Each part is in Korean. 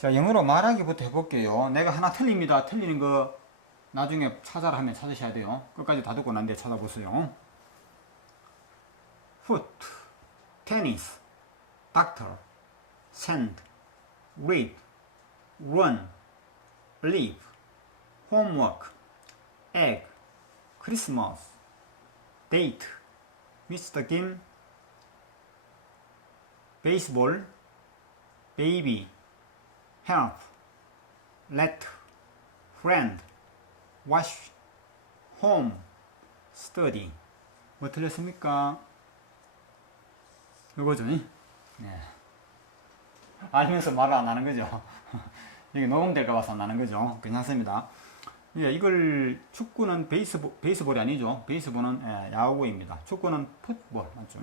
자, 영어로 말하기부터 해볼게요. 내가 하나 틀립니다. 틀리는 거 나중에 찾아라 하면 찾으셔야 돼요. 끝까지 다 듣고 난 뒤에 찾아보세요. foot, tennis, doctor, send, read, run, leave, homework, egg, Christmas, date, Mr. Kim, baseball, baby, help, let, friend, wash, home, study. 뭐 틀렸습니까? 이거죠. 네. 알면서 말을 안 하는 거죠. 이게 녹음될까 봐서 안 하는 거죠. 괜찮습니다. 예, 이걸 축구는 베이스볼이 아니죠. 베이스볼은 야구입니다. 축구는 풋볼 맞죠?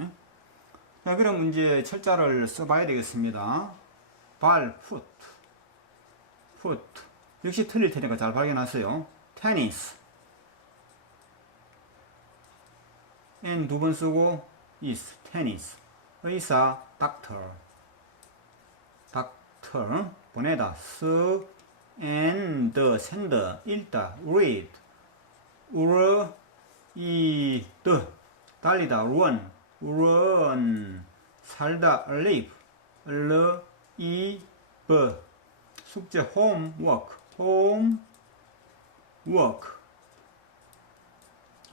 자, 그럼 이제 철자를 써봐야 되겠습니다. 발, foot, foot. 역시 틀릴 테니까 잘 발견하세요. 테니스. n 두 번 쓰고 is, 테니스. 의사, doctor, doctor. 보내다, and, send, 읽다, read, 달리다, run, 살다, live, 숙제, homework.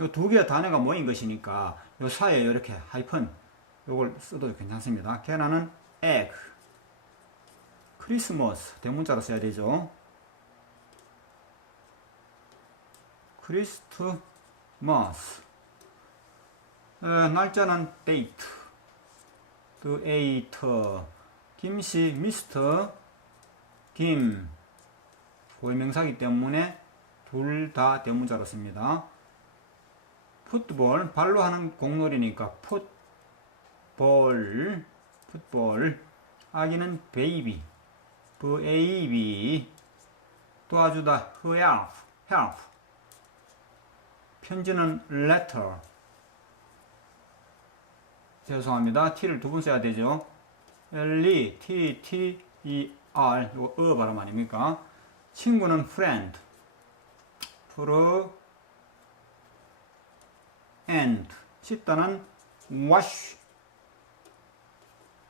요 두 개의 단어가 모인 것이니까 요 사이에 이렇게 하이픈 요걸 써도 괜찮습니다. 계란은 egg, 크리스마스 대문자로 써야 되죠. 크리스트마스. 날짜는 date, 김씨 미스터 김. 고유명사이기 때문에 둘 다 대문자로 씁니다. 풋볼, 발로 하는 공놀이니까 풋볼. 아기는 베이비, 도와주다, help. 편지는 letter. 죄송합니다. t를 두 번 써야 되죠. T-E-R, 이거 발음 아닙니까? 친구는 friend, and. 씻다는 wash.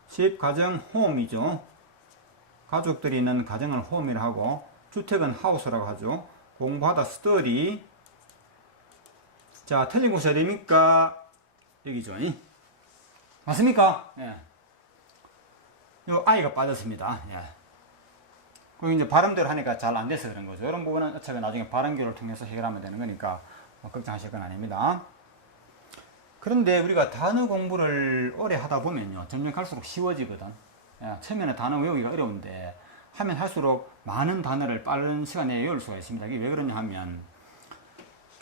집, 가정, home이죠. 가족들이 있는 가정을 home이라 하고, 주택은 house라고 하죠. 공부하다, study. 자, 틀린 곳이 어디입니까? 여기죠. 맞습니까? 예. 요 I가 빠졌습니다. 예. 그 이제 발음대로 하니까 잘 안 돼서 그런 거죠. 이런 부분은 어차피 나중에 발음교를 통해서 해결하면 되는 거니까 걱정하실 건 아닙니다. 그런데 우리가 단어 공부를 오래 하다 보면요, 점점 갈수록 쉬워지거든. 예, 처음에는 단어 외우기가 어려운데 하면 할수록 많은 단어를 빠른 시간에 외울 수가 있습니다. 이게 왜 그러냐 하면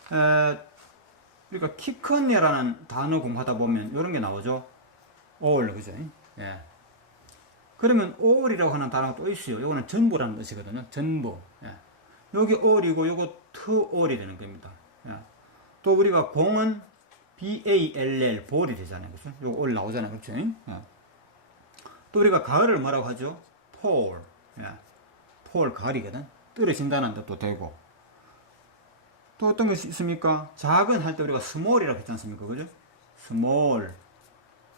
그러니까 키컨이라는 단어 공부하다 보면 이런 게 나오죠. all, 그죠? 예. 그러면 all이라고 하는 단어가 또 있어요. 요거는 전부라는 뜻이거든요. 전부. 예. 여기 all이고 요거 to all이 되는 겁니다. 예. 또 우리가 공은 ball, 볼이 되잖아요. 그죠? 요거 all 나오잖아요. 그렇죠? 예. 또 우리가 가을을 뭐라고 하죠? fall. 예. fall, 가을이거든. 떨어진다는 뜻도 되고. 또 어떤 것이 있습니까? 작은 할 때 우리가 small이라고 했지 않습니까? 그죠? small.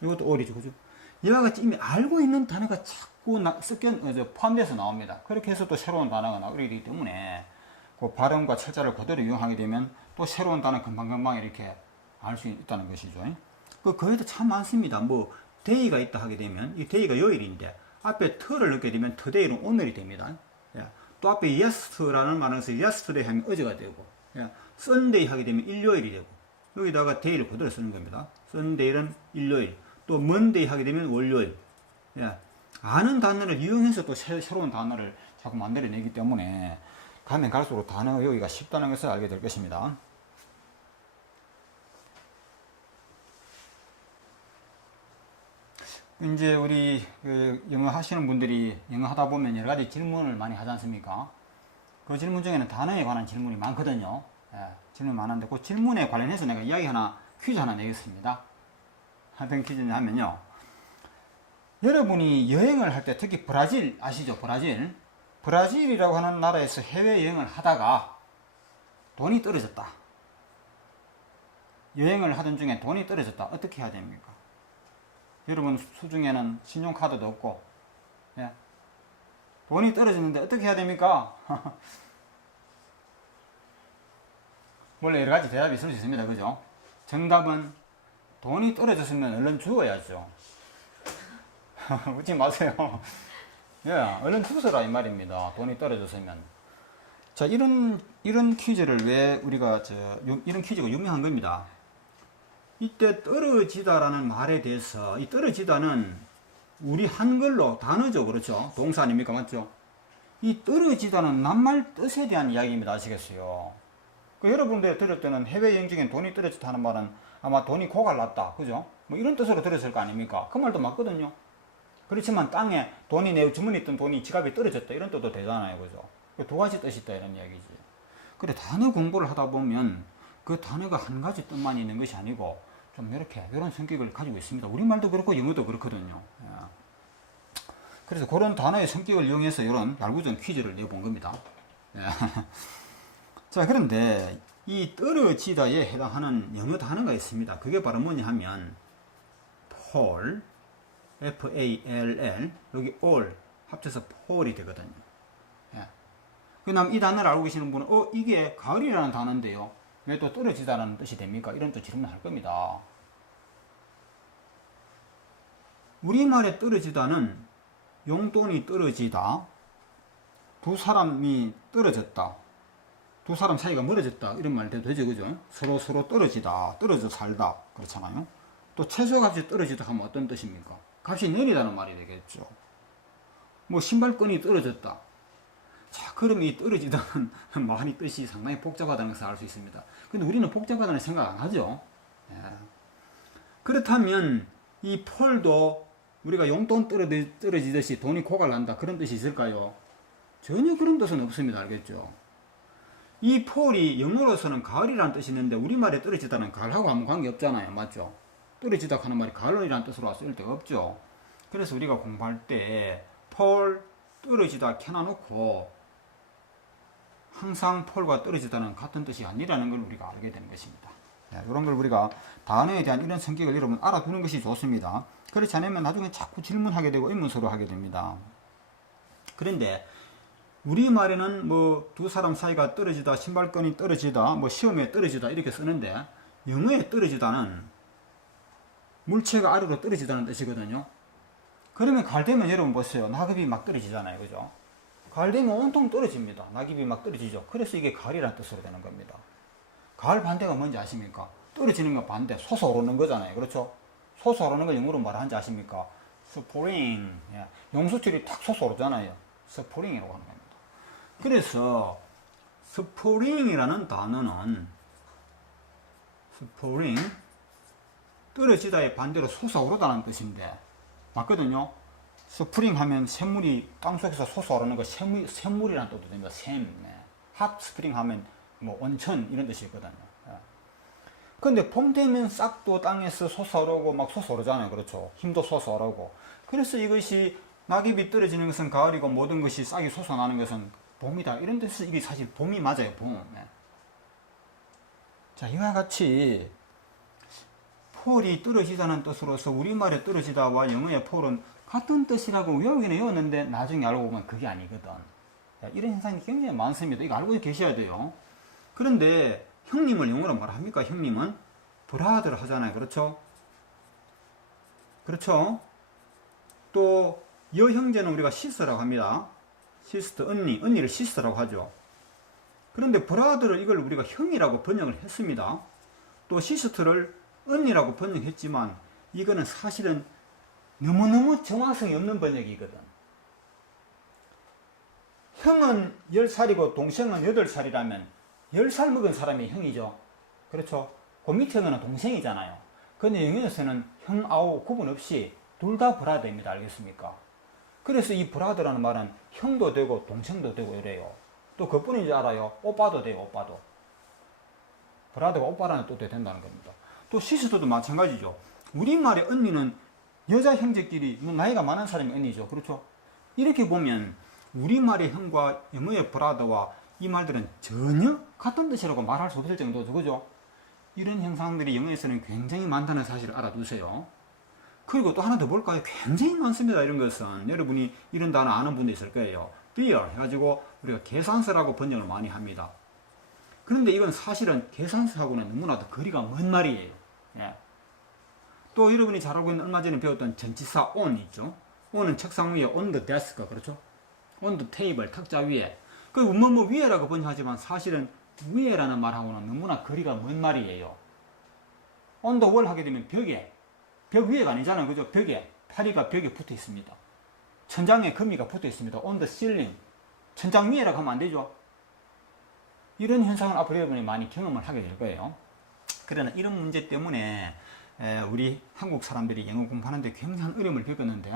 이것도 all이죠. 그죠? 이와 같이 이미 알고 있는 단어가 자꾸 포함돼서 나옵니다. 그렇게 해서 또 새로운 단어가 나오게 되기 때문에 그 발음과 철자를 그대로 이용하게 되면 또 새로운 단어 금방금방 이렇게 알 수 있다는 것이죠. 그 거에도 참 많습니다. 뭐 day가 있다 하게 되면 이 day가 요일인데 앞에 t를 넣게 되면 today는 오늘이 됩니다. 예. 또 앞에 yest라는 말은 yesterday 하면 어제가 되고, 예. sunday 하게 되면 일요일이 되고, 여기다가 day를 그대로 쓰는 겁니다. sunday는 일요일. 또 monday 하게 되면 월요일. 예. 아는 단어를 이용해서 또 새로운 단어를 자꾸 만들어내기 때문에 가면 갈수록 단어 외우기가 쉽다는 것을 알게 될 것입니다. 이제 우리 영어 하시는 분들이 영어 하다 보면 여러 가지 질문을 많이 하지 않습니까? 그 질문 중에는 단어에 관한 질문이 많거든요. 예, 질문이 많은데 그 질문에 관련해서 내가 퀴즈 하나 내겠습니다. 어떤 퀴즈냐 하면요, 여러분이 여행을 할 때 특히 브라질 아시죠? 브라질 브라질이라고 하는 나라에서 해외여행을 하다가 돈이 떨어졌다. 여행을 하던 중에 돈이 떨어졌다. 어떻게 해야 됩니까? 여러분 수중에는 신용카드도 없고, 예. 돈이 떨어졌는데 어떻게 해야 됩니까? 원래 여러 가지 대답이 있을 수 있습니다. 그죠? 정답은 돈이 떨어졌으면 얼른 주워야죠. 웃지 마세요. 예, 얼른 주워라 이 말입니다. 돈이 떨어졌으면. 자, 이런 퀴즈를 왜 우리가 이런 퀴즈가 유명한 겁니다. 이때 떨어지다라는 말에 대해서 이 떨어지다는 우리 한글로 단어죠. 그렇죠? 동사 아닙니까? 맞죠? 이 떨어지다는 낱말 뜻에 대한 이야기입니다. 아시겠어요? 여러분들 들을 때는 해외여행 중에 돈이 떨어졌다는 말은 아마 돈이 고갈났다. 그죠? 뭐 이런 뜻으로 들었을 거 아닙니까? 그 말도 맞거든요. 그렇지만 땅에 돈이 내 주머니에 있던 돈이 지갑에 떨어졌다. 이런 뜻도 되잖아요. 그죠? 두 가지 뜻이 있다. 이런 이야기지. 그래, 단어 공부를 하다 보면 그 단어가 한 가지 뜻만 있는 것이 아니고 좀 이런 성격을 가지고 있습니다. 우리말도 그렇고 영어도 그렇거든요. 예. 그래서 그런 단어의 성격을 이용해서 이런 얄궂은 퀴즈를 내본 겁니다. 예. 자, 그런데 이 떨어지다에 해당하는 영어 단어가 있습니다. 그게 바로 뭐냐 하면 fall, F-A-L-L, 여기 all 합쳐서 fall이 되거든요. 예. 그 다음 이 단어를 알고 계시는 분은 이게 가을이라는 단어인데요. 왜 또 떨어지다라는 뜻이 됩니까? 이런 또 질문을 할 겁니다. 우리말에 떨어지다는 용돈이 떨어지다, 두 사람이 떨어졌다, 두 사람 사이가 멀어졌다 이런 말 돼도 되죠. 그죠? 서로 떨어지다, 떨어져 살다 그렇잖아요. 또 채소값이 떨어지다 하면 어떤 뜻입니까? 값이 내리다는 말이 되겠죠. 뭐 신발끈이 떨어졌다. 자, 그럼 이 떨어지다는 말이 뜻이 상당히 복잡하다는 것을 알 수 있습니다. 근데 우리는 복잡하다는 생각 안 하죠. 예. 그렇다면 이 펄도 우리가 용돈 떨어지듯이 돈이 고갈난다 그런 뜻이 있을까요? 전혀 그런 뜻은 없습니다. 알겠죠? 이 폴이 영어로서는 가을이라는 뜻이 있는데 우리말에 떨어지다는 가을하고 아무 관계 없잖아요. 맞죠? 떨어지다 하는 말이 가을이라는 뜻으로 쓸 데가 없죠. 그래서 우리가 공부할 때 폴, 떨어지다 켜놔놓고 항상 폴과 떨어지다는 같은 뜻이 아니라는 걸 우리가 알게 되는 것입니다. 이런 걸 우리가 단어에 대한 이런 성격을 여러분 알아두는 것이 좋습니다. 그렇지 않으면 나중에 자꾸 질문하게 되고 의문소로 하게 됩니다. 그런데 우리말에는 뭐 두 사람 사이가 떨어지다, 신발끈이 떨어지다, 뭐 시험에 떨어지다 이렇게 쓰는데 영어에 떨어지다는 물체가 아래로 떨어지다는 뜻이거든요. 그러면 가을 되면 여러분 보세요. 낙엽이 막 떨어지잖아요. 그죠? 가을 되면 온통 떨어집니다. 낙엽이 막 떨어지죠. 그래서 이게 가을이라는 뜻으로 되는 겁니다. 가을 반대가 뭔지 아십니까? 떨어지는 거 반대, 솟아오르는 거잖아요. 그렇죠? 솟아오르는 걸 영어로 말하는지 아십니까? spring. 예. 용수철이 탁 솟아오르잖아요. spring이라고 하는 겁니다. 그래서 spring이라는 단어는 spring, 떨어지다의 반대로 솟아오르다는 뜻인데 맞거든요. 스프링 하면 샘물이 땅속에서 솟아오르는 거 샘물이라는 뜻도 됩니다. 샘. 핫 스프링 하면 뭐 온천 이런 뜻이 있거든요. 근데 봄 되면 싹도 땅에서 솟아오르고 막 솟아오르잖아요. 그렇죠. 힘도 솟아오르고. 그래서 이것이 낙엽이 떨어지는 것은 가을이고 모든 것이 싹이 솟아나는 것은 봄이다. 이런 뜻에서 이게 사실 봄이 맞아요. 봄. 자, 이와 같이 폴이 떨어지다는 뜻으로서 우리말에 떨어지다와 영어의 폴은 같은 뜻이라고 외우기는 외웠는데 나중에 알고 보면 그게 아니거든. 이런 현상이 굉장히 많습니다. 이거 알고 계셔야 돼요. 그런데 형님을 영어로 뭐라 합니까? 형님은 브라더를 하잖아요. 그렇죠? 그렇죠? 또 여형제는 우리가 시스터라고 합니다. 시스터, 언니를 시스터라고 하죠. 그런데 브라더를 이걸 우리가 형이라고 번역을 했습니다. 또 시스터를 언니라고 번역했지만 이거는 사실은 너무너무 정확성이 없는 번역이거든. 형은 10살이고 동생은 8살이라면 10살 먹은 사람이 형이죠. 그렇죠? 그 밑에 거는 동생이잖아요. 근데 영어에서는 형, 아우 구분 없이 둘 다 브라더입니다. 알겠습니까? 그래서 이 브라더라는 말은 형도 되고 동생도 되고 이래요. 또 그뿐이지 알아요. 오빠도 돼요. 오빠도. 브라더가 오빠라는 뜻도 된다는 겁니다. 또 시스터도 마찬가지죠. 우리말의 언니는 여자 형제끼리 나이가 많은 사람이 언니죠. 그렇죠? 이렇게 보면 우리말의 형과 영어의 브라더와 이 말들은 전혀 같은 뜻이라고 말할 수 없을 정도죠. 그죠? 이런 형상들이 영어에서는 굉장히 많다는 사실을 알아두세요. 그리고 또 하나 더 볼까요? 굉장히 많습니다. 이런 것은 여러분이 이런 단어 아는 분도 있을 거예요. beer 해가지고 우리가 계산서라고 번역을 많이 합니다. 그런데 이건 사실은 계산서하고는 너무나도 거리가 먼 말이에요. 예. 또 여러분이 잘 알고 있는 얼마 전에 배웠던 전치사 on 있죠. on은 책상 위에 on the desk, 그렇죠? on the table, 탁자 위에. 그 뭐뭐 위에라고 번역하지만 사실은 위에라는 말하고는 너무나 거리가 먼 말이에요. on the wall 하게 되면 벽에, 벽 위에가 아니잖아요. 그죠? 벽에, 파리가 벽에 붙어 있습니다. 천장에 거미가 붙어 있습니다. on the ceiling, 천장 위에라고 하면 안 되죠. 이런 현상을 앞으로 여러분이 많이 경험을 하게 될 거예요. 그러나 이런 문제 때문에 우리 한국 사람들이 영어 공부하는데 굉장한 어려움을 겪었는데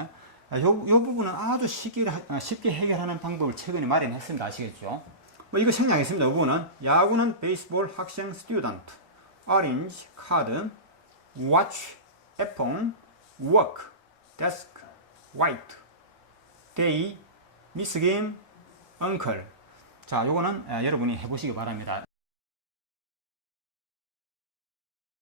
요 부분은 아주 쉽게 해결하는 방법을 최근에 마련했습니다. 아시겠죠? 뭐 이거 생략했습니다. 이 부분은 야구는 베이스볼, 학생, 스튜던트, 오렌지, 카드, watch, 애플, work, desk, white, day, miss game, uncle. 자, 요거는 여러분이 해보시기 바랍니다.